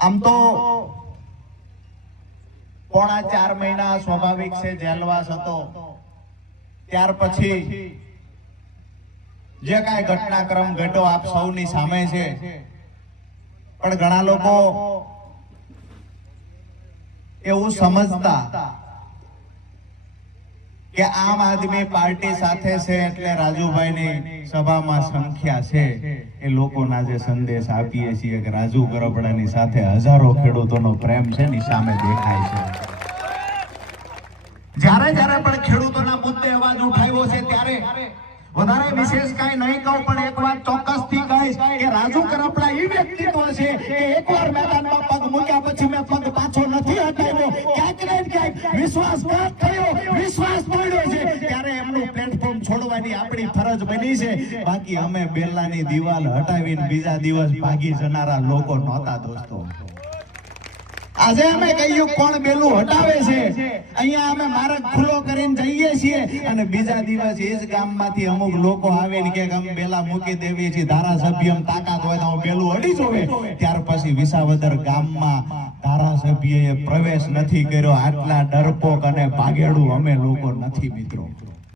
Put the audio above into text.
આમ તો પોણા 4 મહિના સ્વાભાવિક છે જેલવાસ હતો, ત્યાર પછી જે કાંઈ ઘટનાક્રમ ઘટ્યો આપ સૌની સામે છે, પણ ઘણા લોકો એવું સમજતા કે આમ આદમી પાર્ટી સાથે છે એટલે રાજુભાઈની સભામાં સંખ્યા છે, એ લોકોના જે સંદેશ આપીએ છીએ કે રાજુ કરપડાની સાથે હજારો ખેડૂતોનો પ્રેમ છે ની સામે દેખાય છે। જ્યારે જ્યારે પણ ખેડૂતોના મુદ્દે અવાજ ઉઠાવ્યો છે ત્યારે વધારે વિશેષ કાંઈ નહીં કહું, પણ એક વાત ચોક્કસથી કહીશ કે રાજુ કરપડા એ વ્યક્તિત્વ છે કે એકવાર મેદાનમાં પગ મૂક્યા પછી મેં પગ પાછો નથી હટાવ્યો, ક્યાંક ને ક્યાંક વિશ્વાસઘાત થયો, વિશ્વાસ તોડ્યો છે ત્યારે એમનું પ્લેટફોર્મ છોડવાની આપણી ફરજ બની છે। બાકી અમે બેલાની દિવાલ હટાવીને બીજા દિવસ ભાગી જનારા લોકો નહોતા દોસ્તો। આજે અમે કહ્યું કોણ બેલું હટાવે છે, અહીંયા અમે માર્ગ ખુલ્લો કરીને જઈએ છીએ અને બીજા દિવસ એ જ ગામમાંથી અમુક લોકો આવીને કે અમે બેલા મૂકી દેવીએ છીએ, ધારાસભ્ય તાકાત હોય તો બેલું અડી જોવે, ત્યાર પછી વિસાવદર ગામમાં ધારાસભ્યએ પ્રવેશ નથી કર્યો। આટલા ડરપોક અને ભાગેડું અમે લોકો નથી મિત્રો।